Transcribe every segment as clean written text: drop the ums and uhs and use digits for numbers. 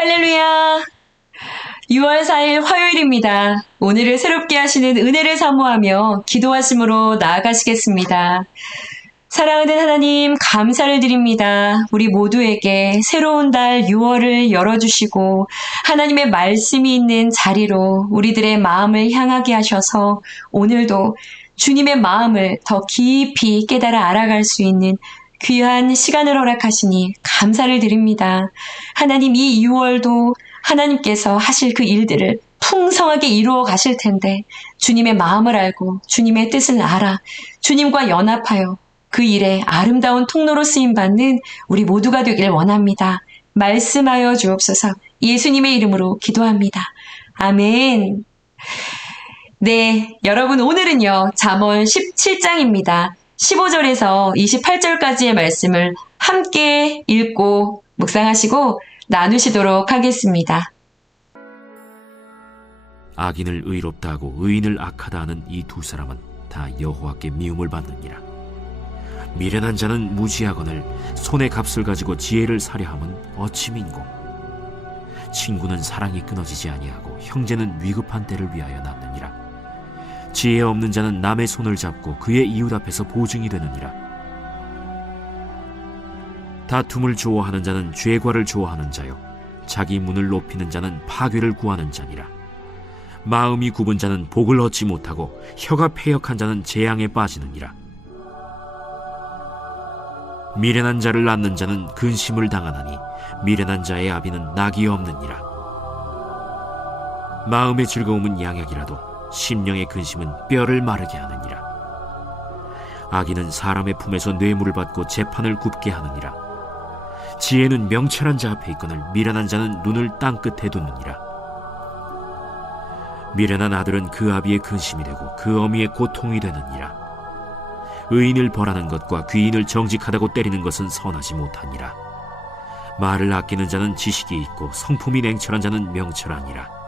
할렐루야! 6월 4일 화요일입니다. 오늘을 새롭게 하시는 은혜를 사모하며 기도하심으로 나아가시겠습니다. 사랑하는 하나님, 감사를 드립니다. 우리 모두에게 새로운 달 6월을 열어주시고 하나님의 말씀이 있는 자리로 우리들의 마음을 향하게 하셔서 오늘도 주님의 마음을 더 깊이 깨달아 알아갈 수 있는 귀한 시간을 허락하시니 감사를 드립니다. 하나님, 이 6월도 하나님께서 하실 그 일들을 풍성하게 이루어 가실 텐데 주님의 마음을 알고 주님의 뜻을 알아 주님과 연합하여 그 일에 아름다운 통로로 쓰임받는 우리 모두가 되길 원합니다. 말씀하여 주옵소서. 예수님의 이름으로 기도합니다. 아멘. 네, 여러분, 오늘은요 잠언 17장입니다. 15절에서 28절까지의 말씀을 함께 읽고 묵상하시고 나누시도록 하겠습니다. 악인을 의롭다 하고 의인을 악하다 하는 이 두 사람은 다 여호와께 미움을 받느니라. 미련한 자는 무지하거늘 손의 값을 가지고 지혜를 사려함은 어찌 민고. 친구는 사랑이 끊어지지 아니하고 형제는 위급한 때를 위하여 남느니라. 지혜 없는 자는 남의 손을 잡고 그의 이웃 앞에서 보증이 되느니라. 다툼을 좋아하는 자는 죄과를 좋아하는 자요 자기 문을 높이는 자는 파괴를 구하는 자니라. 마음이 굽은 자는 복을 얻지 못하고 혀가 패역한 자는 재앙에 빠지느니라. 미련한 자를 낳는 자는 근심을 당하나니 미련한 자의 아비는 낙이 없느니라. 마음의 즐거움은 양약이라도 심령의 근심은 뼈를 마르게 하느니라. 악인은 사람의 품에서 뇌물을 받고 재판을 굽게 하느니라. 지혜는 명철한 자 앞에 있거늘 미련한 자는 눈을 땅 끝에 두느니라. 미련한 아들은 그 아비의 근심이 되고 그 어미의 고통이 되느니라. 의인을 벌하는 것과 귀인을 정직하다고 때리는 것은 선하지 못하니라. 말을 아끼는 자는 지식이 있고 성품이 냉철한 자는 명철하니라.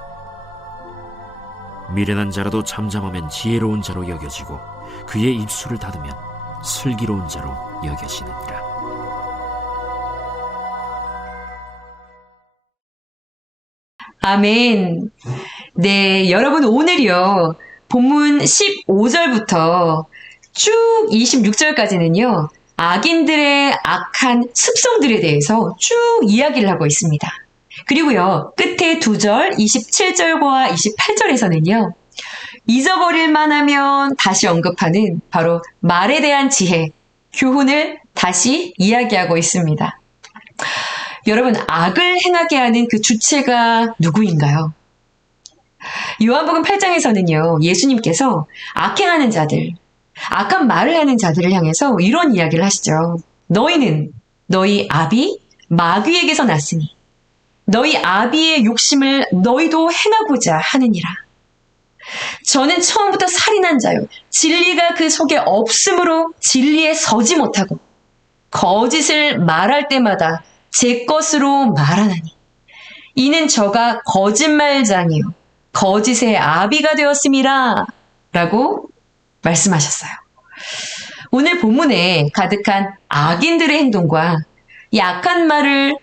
미련한 자라도 잠잠하면 지혜로운 자로 여겨지고 그의 입술을 닫으면 슬기로운 자로 여겨지느니라. 아멘. 네, 여러분, 오늘이요 본문 15절부터 쭉 26절까지는요 악인들의 악한 습성들에 대해서 쭉 이야기를 하고 있습니다. 그리고요 끝에 2절 27절과 28절에서는요 잊어버릴만 하면 다시 언급하는 바로 말에 대한 지혜, 교훈을 다시 이야기하고 있습니다. 여러분, 악을 행하게 하는 그 주체가 누구인가요? 요한복음 8장에서는요 예수님께서 악행하는 자들, 악한 말을 하는 자들을 향해서 이런 이야기를 하시죠. 너희는 너희 아비 마귀에게서 났으니 너희 아비의 욕심을 너희도 행하고자 하느니라. 저는 처음부터 살인한 자요 진리가 그 속에 없으므로 진리에 서지 못하고 거짓을 말할 때마다 제 것으로 말하나니 이는 저가 거짓말장이요 거짓의 아비가 되었음이라 라고 말씀하셨어요. 오늘 본문에 가득한 악인들의 행동과 약한 말을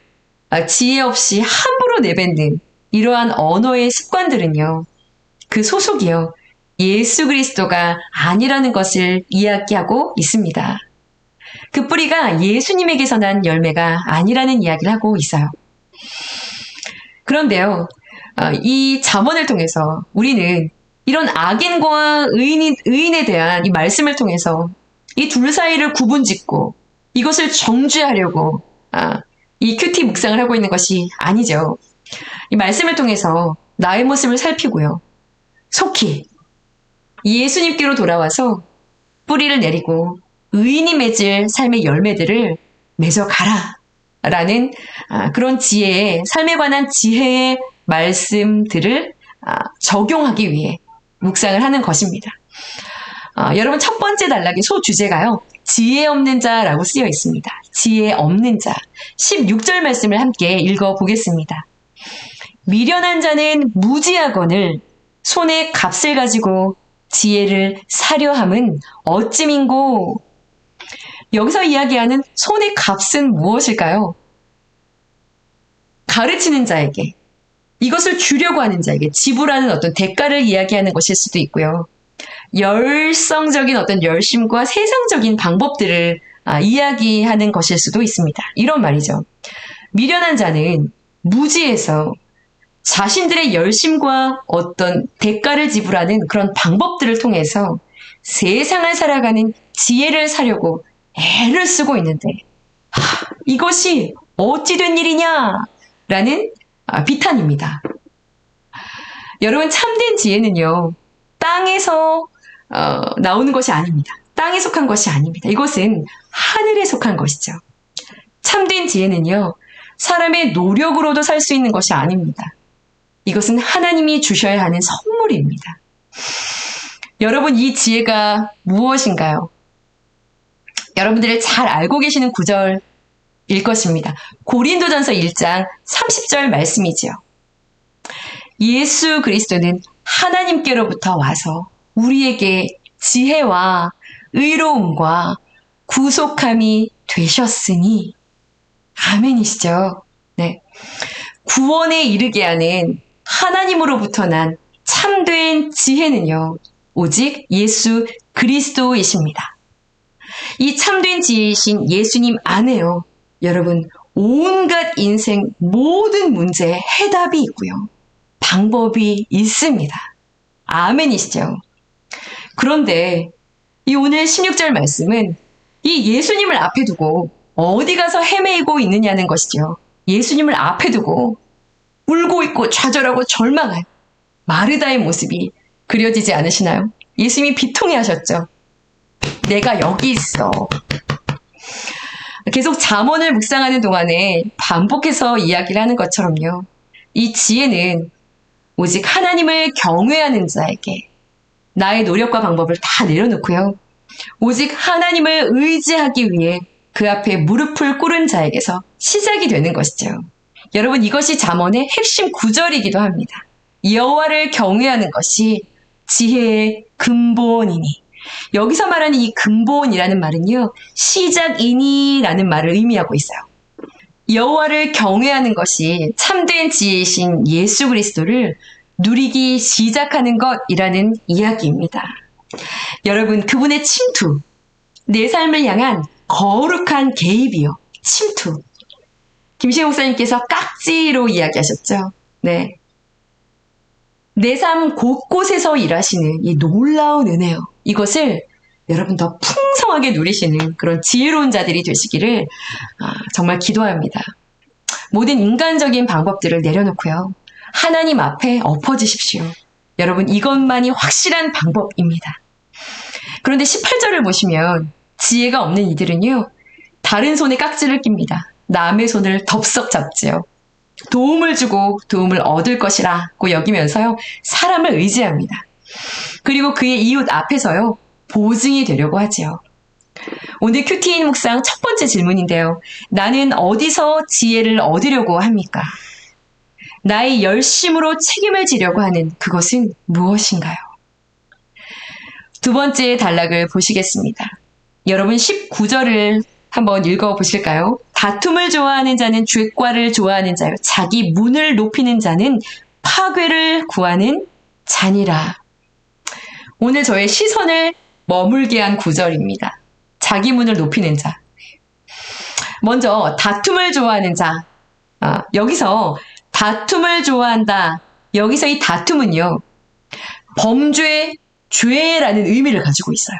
지혜 없이 함부로 내뱉는 이러한 언어의 습관들은요 그 소속이요 예수 그리스도가 아니라는 것을 이야기하고 있습니다. 그 뿌리가 예수님에게서 난 열매가 아니라는 이야기를 하고 있어요. 그런데요 이 잠언을 통해서 우리는 이런 악인과 의인에 대한 이 말씀을 통해서 이 둘 사이를 구분짓고 이것을 정죄하려고 이 큐티 묵상을 하고 있는 것이 아니죠. 이 말씀을 통해서 나의 모습을 살피고요. 속히 예수님께로 돌아와서 뿌리를 내리고 의인이 맺을 삶의 열매들을 맺어가라 라는 그런 지혜의, 삶에 관한 지혜의 말씀들을 적용하기 위해 묵상을 하는 것입니다. 여러분, 첫 번째 단락의 소주제가요 지혜 없는 자라고 쓰여 있습니다. 지혜 없는 자. 16절 말씀을 함께 읽어보겠습니다. 미련한 자는 무지하거늘 손에 값을 가지고 지혜를 사려 함은 어찌민고. 여기서 이야기하는 손의 값은 무엇일까요? 가르치는 자에게, 이것을 주려고 하는 자에게 지불하는 어떤 대가를 이야기하는 것일 수도 있고요. 열성적인 어떤 열심과 세상적인 방법들을 이야기하는 것일 수도 있습니다. 이런 말이죠. 미련한 자는 무지해서 자신들의 열심과 어떤 대가를 지불하는 그런 방법들을 통해서 세상을 살아가는 지혜를 사려고 애를 쓰고 있는데 이것이 어찌 된 일이냐? 라는 비탄입니다. 여러분, 참된 지혜는요, 땅에서 나오는 것이 아닙니다. 땅에 속한 것이 아닙니다. 이것은 하늘에 속한 것이죠. 참된 지혜는요, 사람의 노력으로도 살 수 있는 것이 아닙니다. 이것은 하나님이 주셔야 하는 선물입니다. 여러분, 이 지혜가 무엇인가요? 여러분들이 잘 알고 계시는 구절일 것입니다. 고린도전서 1장 30절 말씀이지요. 예수 그리스도는 하나님께로부터 와서 우리에게 지혜와 의로움과 구속함이 되셨으니 아멘이시죠. 네. 구원에 이르게 하는 하나님으로부터 난 참된 지혜는요, 오직 예수 그리스도이십니다. 이 참된 지혜이신 예수님 안에요, 여러분, 온갖 인생 모든 문제에 해답이 있고요, 방법이 있습니다. 아멘이시죠. 그런데 이 오늘 16절 말씀은 이 예수님을 앞에 두고 어디 가서 헤매이고 있느냐는 것이죠. 예수님을 앞에 두고 울고 있고 좌절하고 절망한 마르다의 모습이 그려지지 않으시나요? 예수님이 비통해하셨죠. 내가 여기 있어. 계속 잠언을 묵상하는 동안에 반복해서 이야기를 하는 것처럼요, 이 지혜는 오직 하나님을 경외하는 자에게 나의 노력과 방법을 다 내려놓고요, 오직 하나님을 의지하기 위해 그 앞에 무릎을 꿇은 자에게서 시작이 되는 것이죠. 여러분, 이것이 잠언의 핵심 구절이기도 합니다. 여호와를 경외하는 것이 지혜의 근본이니. 여기서 말하는 이 근본이라는 말은요, 시작이니라는 말을 의미하고 있어요. 여호와를 경외하는 것이 참된 지혜이신 예수 그리스도를 누리기 시작하는 것이라는 이야기입니다. 여러분, 그분의 침투, 내 삶을 향한 거룩한 개입이요, 침투. 김시영 목사님께서 깍지로 이야기하셨죠. 네. 내 삶 곳곳에서 일하시는 이 놀라운 은혜요, 이것을 여러분 더 풍성하게 누리시는 그런 지혜로운 자들이 되시기를 정말 기도합니다. 모든 인간적인 방법들을 내려놓고요, 하나님 앞에 엎어지십시오. 여러분, 이것만이 확실한 방법입니다. 그런데 18절을 보시면 지혜가 없는 이들은요, 다른 손에 깍지를 낍니다. 남의 손을 덥석 잡지요. 도움을 주고 도움을 얻을 것이라고 여기면서요, 사람을 의지합니다. 그리고 그의 이웃 앞에서요, 보증이 되려고 하지요. 오늘 큐티인 묵상 첫 번째 질문인데요. 나는 어디서 지혜를 얻으려고 합니까? 나의 열심으로 책임을 지려고 하는 그것은 무엇인가요? 두 번째 단락을 보시겠습니다. 여러분, 19절을 한번 읽어보실까요? 다툼을 좋아하는 자는 죄과를 좋아하는 자요, 자기 문을 높이는 자는 파괴를 구하는 자니라. 오늘 저의 시선을 머물게 한 구절입니다. 자기 문을 높이는 자. 먼저 다툼을 좋아하는 자. 여기서 다툼을 좋아한다. 여기서 이 다툼은요, 범죄, 죄라는 의미를 가지고 있어요.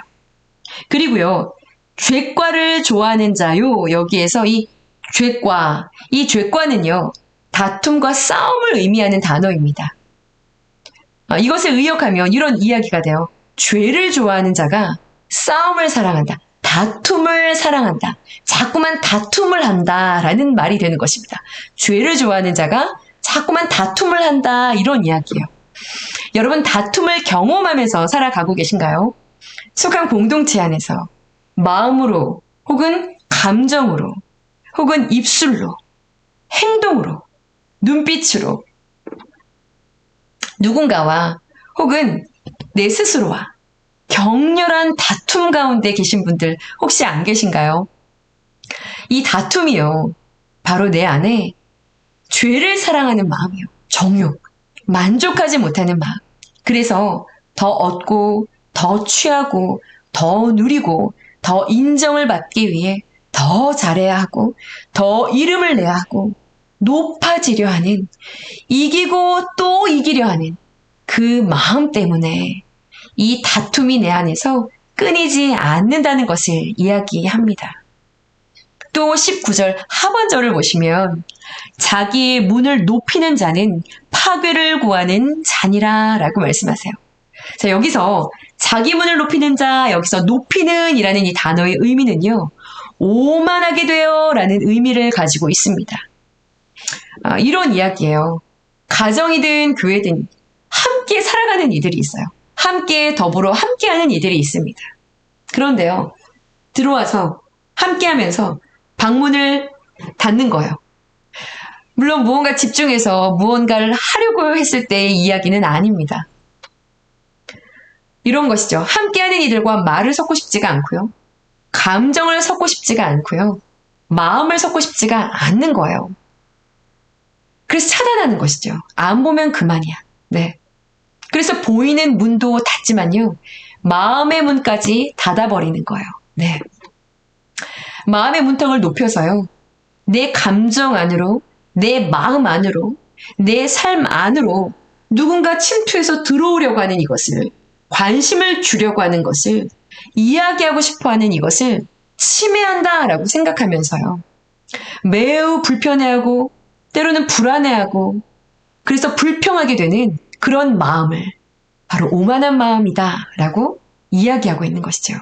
그리고요, 죄과를 좋아하는 자요, 여기에서 이 죄과, 이 죄과는요, 다툼과 싸움을 의미하는 단어입니다. 이것을 의역하면 이런 이야기가 돼요. 죄를 좋아하는 자가 싸움을 사랑한다, 다툼을 사랑한다, 자꾸만 다툼을 한다라는 말이 되는 것입니다. 죄를 좋아하는 자가 자꾸만 다툼을 한다, 이런 이야기예요. 여러분, 다툼을 경험하면서 살아가고 계신가요? 속한 공동체 안에서 마음으로 혹은 감정으로 혹은 입술로, 행동으로, 눈빛으로 누군가와 혹은 내 스스로와 격렬한 다툼 가운데 계신 분들 혹시 안 계신가요? 이 다툼이요, 바로 내 안에 죄를 사랑하는 마음이요. 정욕. 만족하지 못하는 마음. 그래서 더 얻고, 더 취하고, 더 누리고, 더 인정을 받기 위해 더 잘해야 하고, 더 이름을 내야 하고, 높아지려 하는, 이기고 또 이기려 하는 그 마음 때문에 이 다툼이 내 안에서 끊이지 않는다는 것을 이야기합니다. 또 19절 하반절을 보시면 자기의 문을 높이는 자는 파괴를 구하는 자니라 라고 말씀하세요. 자, 여기서 자기 문을 높이는 자, 여기서 높이는 이라는 이 단어의 의미는요, 오만하게 되어 라는 의미를 가지고 있습니다. 이런 이야기예요. 가정이든 교회든 함께 살아가는 이들이 있어요. 함께 더불어 함께하는 이들이 있습니다. 그런데요, 들어와서 함께하면서 방문을 닫는 거예요. 물론 무언가 집중해서 무언가를 하려고 했을 때의 이야기는 아닙니다. 이런 것이죠. 함께하는 이들과 말을 섞고 싶지가 않고요. 감정을 섞고 싶지가 않고요. 마음을 섞고 싶지가 않는 거예요. 그래서 차단하는 것이죠. 안 보면 그만이야. 네. 그래서 보이는 문도 닫지만요. 마음의 문까지 닫아버리는 거예요. 네. 마음의 문턱을 높여서요. 내 감정 안으로, 내 마음 안으로, 내 삶 안으로 누군가 침투해서 들어오려고 하는 이것을, 관심을 주려고 하는 것을, 이야기하고 싶어 하는 이것을 침해한다라고 생각하면서요. 매우 불편해하고, 때로는 불안해하고, 그래서 불평하게 되는 그런 마음을 바로 오만한 마음이다라고 이야기하고 있는 것이죠.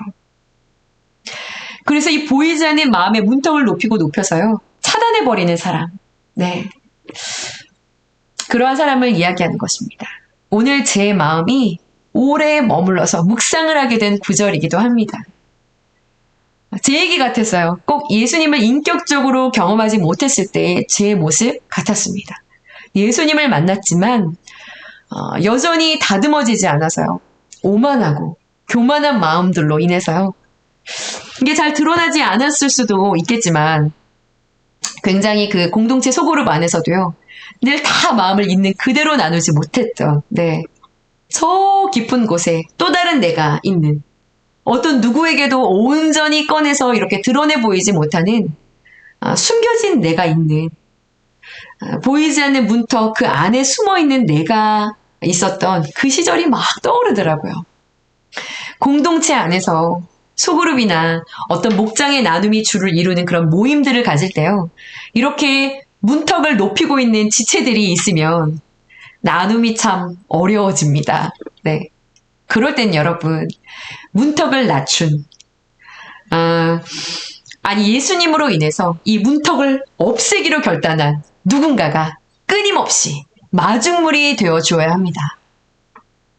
그래서 이 보이지 않는 마음의 문턱을 높이고 높여서요. 차단해버리는 사람. 네. 그러한 사람을 이야기하는 것입니다. 오늘 제 마음이 오래 머물러서 묵상을 하게 된 구절이기도 합니다. 제 얘기 같았어요. 꼭 예수님을 인격적으로 경험하지 못했을 때 제 모습 같았습니다. 예수님을 만났지만 여전히 다듬어지지 않아서요. 오만하고 교만한 마음들로 인해서요. 이게 잘 드러나지 않았을 수도 있겠지만 굉장히 그 공동체 소그룹 안에서도요. 늘 다 마음을 있는 그대로 나누지 못했던 저 깊은 곳에 또 다른 내가 있는 어떤 누구에게도 온전히 꺼내서 이렇게 드러내 보이지 못하는 숨겨진 내가 있는 보이지 않는 문턱 그 안에 숨어있는 내가 있었던 그 시절이 막 떠오르더라고요. 공동체 안에서 소그룹이나 어떤 목장의 나눔이 주를 이루는 그런 모임들을 가질 때요. 이렇게 문턱을 높이고 있는 지체들이 있으면 나눔이 참 어려워집니다. 네. 그럴 땐 여러분, 문턱을 낮춘, 예수님으로 인해서 이 문턱을 없애기로 결단한 누군가가 끊임없이 마중물이 되어줘야 합니다.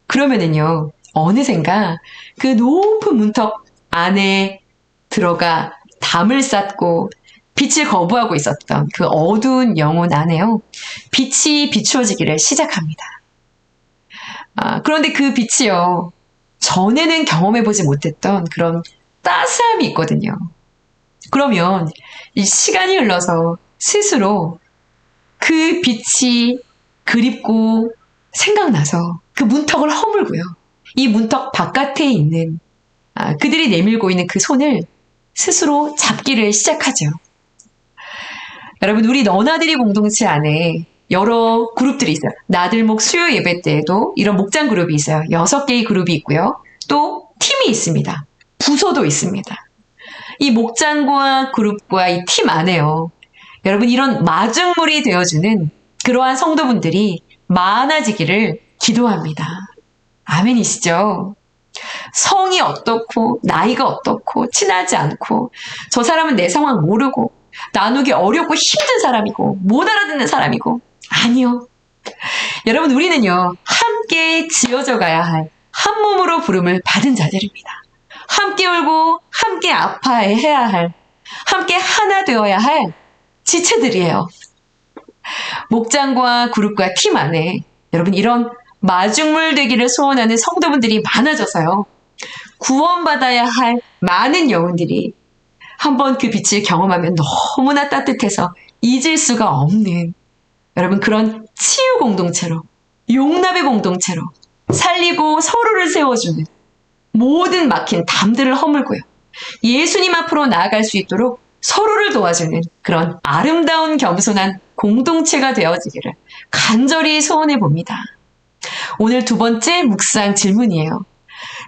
그러면은요, 어느샌가 그 높은 문턱 안에 들어가 담을 쌓고 빛을 거부하고 있었던 그 어두운 영혼 안에요. 빛이 비추어지기를 시작합니다. 그런데 그 빛이요. 전에는 경험해보지 못했던 그런 따스함이 있거든요. 그러면 이 시간이 흘러서 스스로 그 빛이 그립고 생각나서 그 문턱을 허물고요. 이 문턱 바깥에 있는 그들이 내밀고 있는 그 손을 스스로 잡기를 시작하죠. 여러분, 우리 너나들이 공동체 안에 여러 그룹들이 있어요. 나들목 수요 예배 때에도 이런 목장 그룹이 있어요. 6개의 그룹이 있고요. 또 팀이 있습니다. 부서도 있습니다. 이 목장과 그룹과 이 팀 안에요. 여러분, 이런 마중물이 되어주는 그러한 성도분들이 많아지기를 기도합니다. 아멘이시죠? 성이 어떻고 나이가 어떻고 친하지 않고 저 사람은 내 상황 모르고 나누기 어렵고 힘든 사람이고 못 알아듣는 사람이고 아니요. 여러분, 우리는요 함께 지어져 가야 할 한 몸으로 부름을 받은 자들입니다. 함께 울고 함께 아파해야 할 함께 하나 되어야 할 지체들이에요. 목장과 그룹과 팀 안에 여러분 이런 마중물 되기를 소원하는 성도분들이 많아져서요. 구원받아야 할 많은 영혼들이 한번 그 빛을 경험하면 너무나 따뜻해서 잊을 수가 없는 여러분, 그런 치유 공동체로, 용납의 공동체로 살리고 서로를 세워주는 모든 막힌 담들을 허물고요. 예수님 앞으로 나아갈 수 있도록 서로를 도와주는 그런 아름다운 겸손한 공동체가 되어지기를 간절히 소원해 봅니다. 오늘 두 번째 묵상 질문이에요.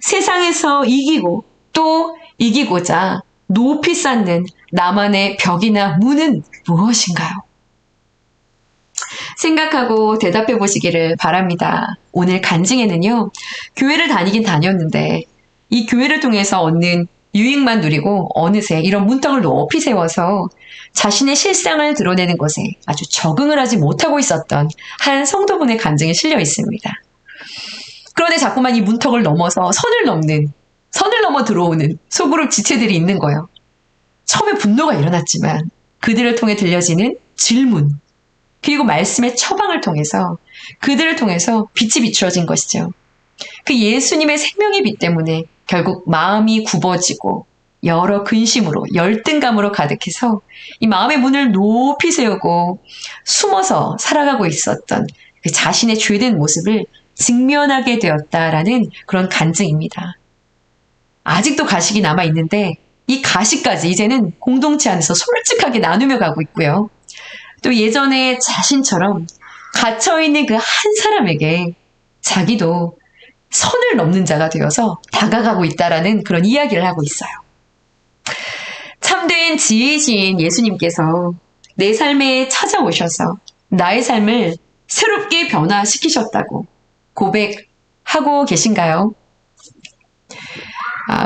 세상에서 이기고 또 이기고자 높이 쌓는 나만의 벽이나 문은 무엇인가요? 생각하고 대답해 보시기를 바랍니다. 오늘 간증에는요, 교회를 다니긴 다녔는데 이 교회를 통해서 얻는 유익만 누리고 어느새 이런 문턱을 높이 세워서 자신의 실상을 드러내는 것에 아주 적응을 하지 못하고 있었던 한 성도분의 간증이 실려 있습니다. 그런데 자꾸만 이 문턱을 넘어서 선을 넘어 들어오는 소그룹 지체들이 있는 거예요. 처음에 분노가 일어났지만 그들을 통해 들려지는 질문, 그리고 말씀의 처방을 통해서 그들을 통해서 빛이 비추어진 것이죠. 그 예수님의 생명의 빛 때문에 결국 마음이 굽어지고 여러 근심으로 열등감으로 가득해서 이 마음의 문을 높이 세우고 숨어서 살아가고 있었던 그 자신의 죄된 모습을 직면하게 되었다라는 그런 간증입니다. 아직도 가식이 남아있는데 이 가식까지 이제는 공동체 안에서 솔직하게 나누며 가고 있고요. 또 예전에 자신처럼 갇혀있는 그 한 사람에게 자기도 선을 넘는 자가 되어서 다가가고 있다라는 그런 이야기를 하고 있어요. 참된 지혜이신 예수님께서 내 삶에 찾아오셔서 나의 삶을 새롭게 변화시키셨다고 고백하고 계신가요?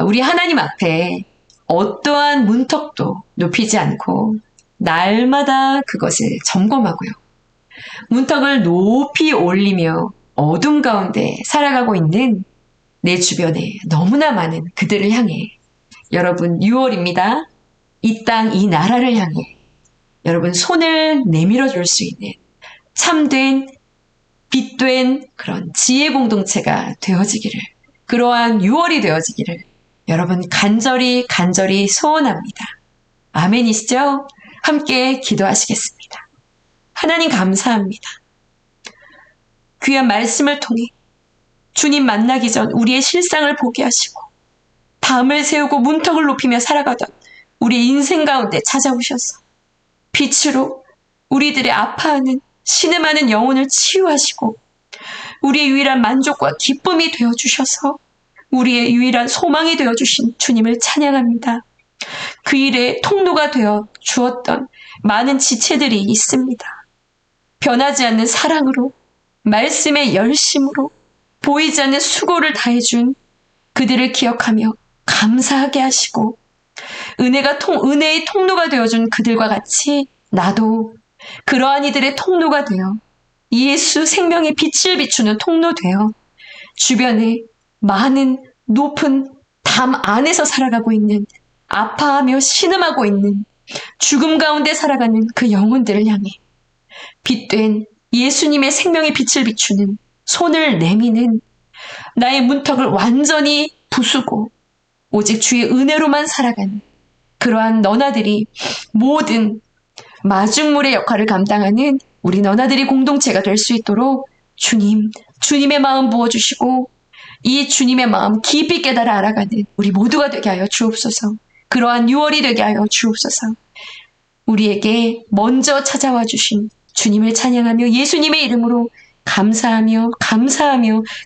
우리 하나님 앞에 어떠한 문턱도 높이지 않고 날마다 그것을 점검하고요. 문턱을 높이 올리며 어둠 가운데 살아가고 있는 내 주변에 너무나 많은 그들을 향해 여러분 6월입니다. 이 땅, 이 나라를 향해 여러분 손을 내밀어 줄 수 있는 참된 빛된 그런 지혜 공동체가 되어지기를, 그러한 6월이 되어지기를 여러분 간절히 소원합니다. 아멘이시죠? 함께 기도하시겠습니다. 하나님 감사합니다. 귀한 말씀을 통해 주님 만나기 전 우리의 실상을 보게 하시고 밤을 새우고 문턱을 높이며 살아가던 우리의 인생 가운데 찾아오셔서 빛으로 우리들의 아파하는 신음하는 영혼을 치유하시고 우리의 유일한 만족과 기쁨이 되어주셔서 우리의 유일한 소망이 되어주신 주님을 찬양합니다. 그 일에 통로가 되어 주었던 많은 지체들이 있습니다. 변하지 않는 사랑으로, 말씀의 열심으로, 보이지 않는 수고를 다해준 그들을 기억하며 감사하게 하시고 은혜의 통로가 되어준 그들과 같이 나도 그러한 이들의 통로가 되어 예수 생명의 빛을 비추는 통로 되어 주변에 많은 높은 담 안에서 살아가고 있는, 아파하며 신음하고 있는, 죽음 가운데 살아가는 그 영혼들을 향해 빛된 예수님의 생명의 빛을 비추는 손을 내미는 나의 문턱을 완전히 부수고 오직 주의 은혜로만 살아가는 그러한 너나들이 모든 마중물의 역할을 감당하는 우리 너나들이 공동체가 될 수 있도록 주님의 마음 부어주시고 이 주님의 마음 깊이 깨달아 알아가는 우리 모두가 되게 하여 주옵소서. 그러한 6월이 되게 하여 주옵소서. 우리에게 먼저 찾아와 주신 주님을 찬양하며 예수님의 이름으로 감사하며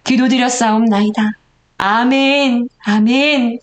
기도드렸사옵나이다. 아멘, 아멘.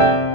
아멘.